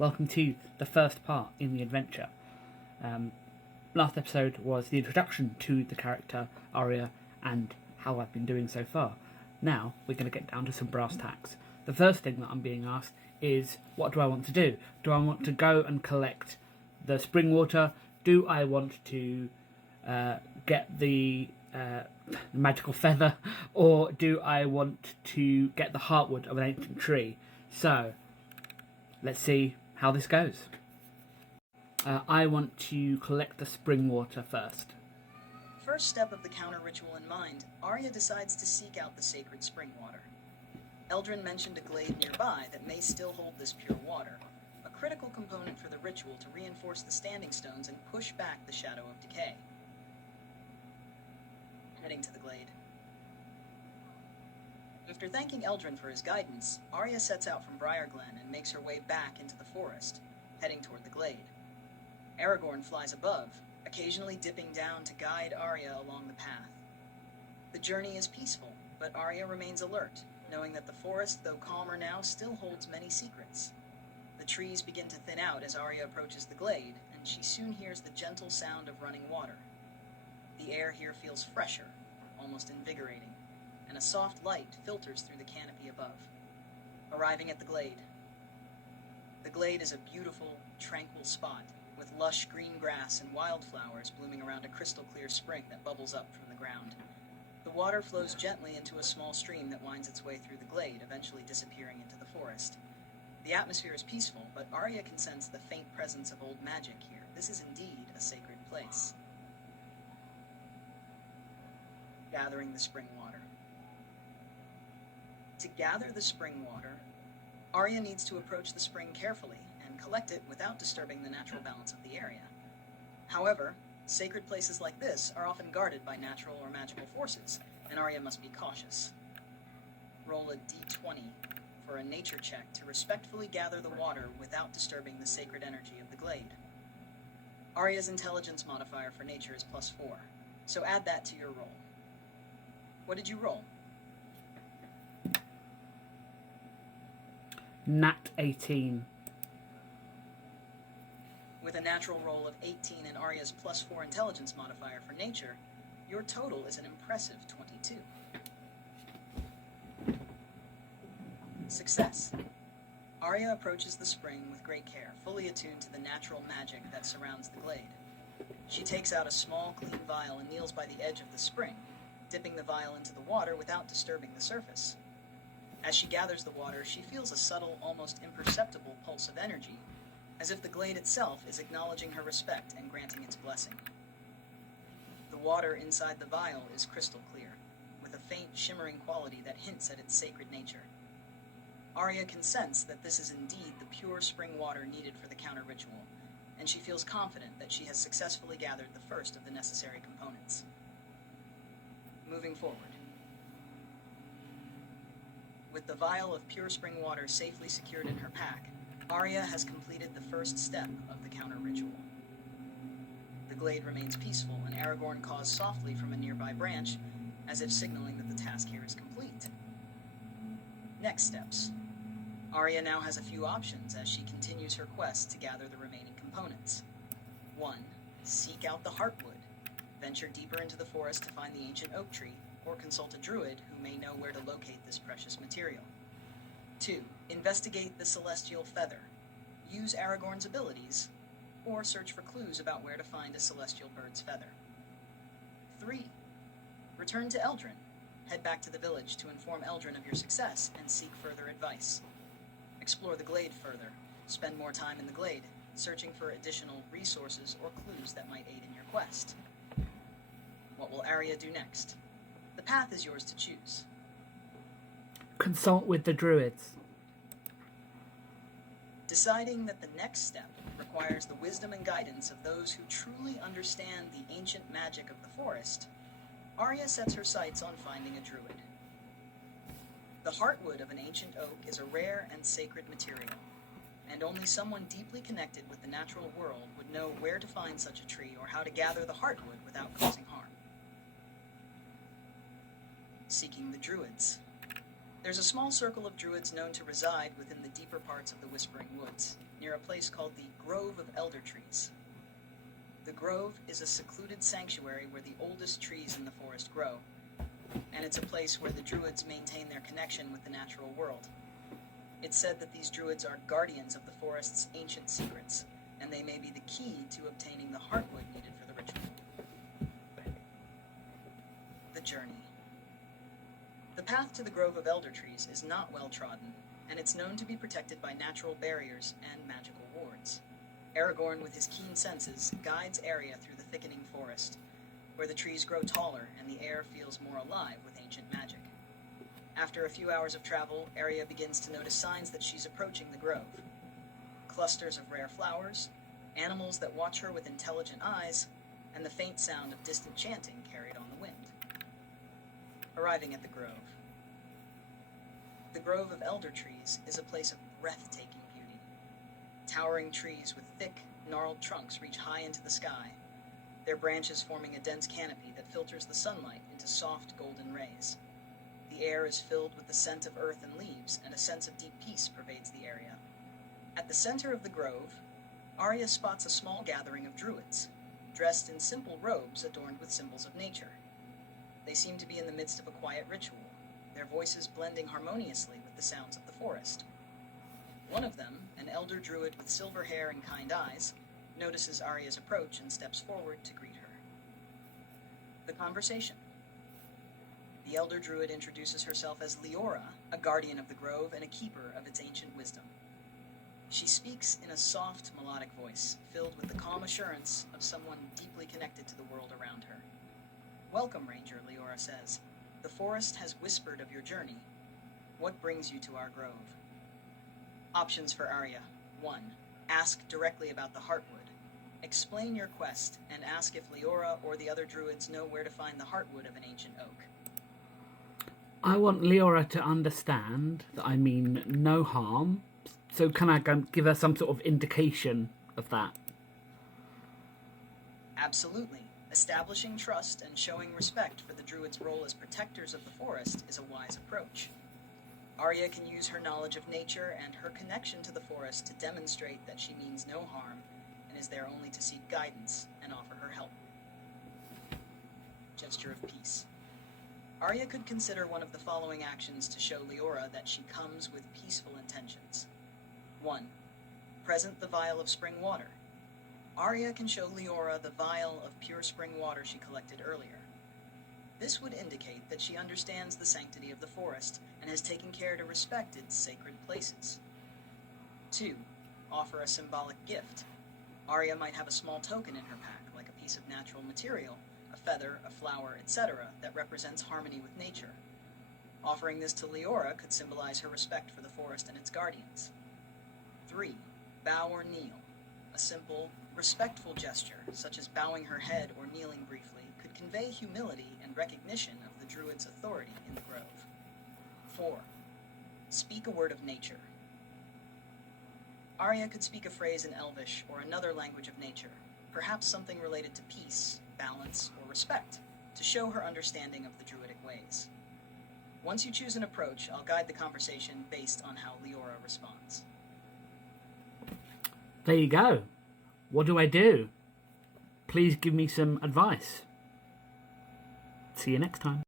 welcome to the first part in the adventure. Last episode was the introduction to the character Arya and how I've been doing so far. Now we're going to get down to some brass tacks. The first thing that I'm being asked is, what do I want to do? Do I want to go and collect the spring water? Do I want to get the magical feather? Or do I want to get the heartwood of an ancient tree? So, let's see how this goes. I want to collect the spring water first. First step of the counter ritual in mind, Arya decides to seek out the sacred spring water. Eldrin mentioned a glade nearby that may still hold this pure water, a critical component for the ritual to reinforce the standing stones and push back the shadow of decay. Heading to the glade. After thanking Eldrin for his guidance, Arya sets out from Briarglen and makes her way back into the forest, heading toward the glade. Aragorn flies above, occasionally dipping down to guide Arya along the path. The journey is peaceful, but Arya remains alert, knowing that the forest, though calmer now, still holds many secrets. The trees begin to thin out as Arya approaches the glade, and she soon hears the gentle sound of running water. The air here feels fresher, almost invigorating, and a soft light filters through the canopy above. Arriving at the glade. The glade is a beautiful, tranquil spot, with lush green grass and wildflowers blooming around a crystal-clear spring that bubbles up from the ground. The water flows gently into a small stream that winds its way through the glade, eventually disappearing into the forest. The atmosphere is peaceful, but Arya can sense the faint presence of old magic here. This is indeed a sacred place. Gathering the spring water. To gather the spring water, Arya needs to approach the spring carefully and collect it without disturbing the natural balance of the area. However, sacred places like this are often guarded by natural or magical forces, and Arya must be cautious. Roll a d20 for a nature check to respectfully gather the water without disturbing the sacred energy of the glade. Arya's intelligence modifier for nature is +4, so add that to your roll. What did you roll? Nat 18. With a natural roll of 18 and Arya's +4 intelligence modifier for nature, your total is an impressive 22. Success. Arya approaches the spring with great care, fully attuned to the natural magic that surrounds the glade. She takes out a small, clean vial and kneels by the edge of the spring, dipping the vial into the water without disturbing the surface. As she gathers the water, she feels a subtle, almost imperceptible pulse of energy, as if the glade itself is acknowledging her respect and granting its blessing. The water inside the vial is crystal clear, with a faint, shimmering quality that hints at its sacred nature. Arya can sense that this is indeed the pure spring water needed for the counter ritual, and she feels confident that she has successfully gathered the first of the necessary components. Moving forward. With the vial of pure spring water safely secured in her pack, Arya has completed the first step of the counter ritual. The glade remains peaceful, and Aragorn caws softly from a nearby branch, as if signaling that the task here is complete. Next steps. Arya now has a few options as she continues her quest to gather the remaining components. 1. Seek out the heartwood. Venture deeper into the forest to find the ancient oak tree, or consult a druid who may know where to locate this precious material. 2. Investigate the celestial feather. Use Aragorn's abilities, or search for clues about where to find a celestial bird's feather. 3. Return to Eldrin. Head back to the village to inform Eldrin of your success and seek further advice. Explore the glade further. Spend more time in the glade, searching for additional resources or clues that might aid in your quest. What will Arya do next? The path is yours to choose. Consult with the Druids. Deciding that the next step requires the wisdom and guidance of those who truly understand the ancient magic of the forest, Arya sets her sights on finding a druid. The heartwood of an ancient oak is a rare and sacred material, and only someone deeply connected with the natural world would know where to find such a tree or how to gather the heartwood without causing harm. Seeking the Druids. There's a small circle of Druids known to reside within the deeper parts of the Whispering Woods, near near a place called the Grove of Eldertrees. The Grove is a secluded sanctuary where the oldest trees in the forest grow, and it's a place where the Druids maintain their connection with the natural world. It's said that these Druids are guardians of the forest's ancient secrets, and they may be the key to obtaining the heartwood needed for the ritual. The journey. The path to the Grove of Eldertrees is not well trodden, and it's known to be protected by natural barriers and magical wards. Aragorn, with his keen senses, guides Arya through the thickening forest, where the trees grow taller and the air feels more alive with ancient magic. After a few hours of travel, Arya begins to notice signs that she's approaching the grove. Clusters of rare flowers, animals that watch her with intelligent eyes, and the faint sound of distant chanting carried on the wind. Arriving at the grove. The Grove of Eldertrees is a place of breathtaking beauty. Towering trees with thick, gnarled trunks reach high into the sky, their branches forming a dense canopy that filters the sunlight into soft golden rays. The air is filled with the scent of earth and leaves, and a sense of deep peace pervades the area. At the center of the grove, Arya spots a small gathering of Druids, dressed in simple robes adorned with symbols of nature. They seem to be in the midst of a quiet ritual, their voices blending harmoniously with the sounds of the forest. One of them, an elder Druid with silver hair and kind eyes, notices Arya's approach and steps forward to greet her. The conversation. The elder Druid introduces herself as Liora, a guardian of the grove and a keeper of its ancient wisdom. She speaks in a soft, melodic voice, filled with the calm assurance of someone deeply connected to the world around her. "Welcome, Ranger," Liora says. "The forest has whispered of your journey. What brings you to our grove?" Options for Arya. 1. Ask directly about the Heartwood. Explain your quest, and ask if Liora or the other Druids know where to find the Heartwood of an ancient oak. I want Liora to understand that I mean no harm, so can I give her some sort of indication of that? Absolutely. Establishing trust and showing respect for the Druids' role as protectors of the forest is a wise approach. Arya can use her knowledge of nature and her connection to the forest to demonstrate that she means no harm and is there only to seek guidance and offer her help. Gesture of peace. Arya could consider one of the following actions to show Liora that she comes with peaceful intentions. 1. Present the vial of spring water. Arya can show Liora the vial of pure spring water she collected earlier. This would indicate that she understands the sanctity of the forest and has taken care to respect its sacred places. 2. Offer a symbolic gift. Arya might have a small token in her pack, like a piece of natural material, a feather, a flower, etc., that represents harmony with nature. Offering this to Liora could symbolize her respect for the forest and its guardians. 3. Bow or kneel. A simple, respectful gesture, such as bowing her head or kneeling briefly, could convey humility and recognition of the Druid's authority in the grove. 4. Speak a word of nature. Arya could speak a phrase in Elvish or another language of nature, perhaps something related to peace, balance, or respect, to show her understanding of the Druidic ways. Once you choose an approach, I'll guide the conversation based on how Liora responds. There you go. What do I do? Please give me some advice. See you next time.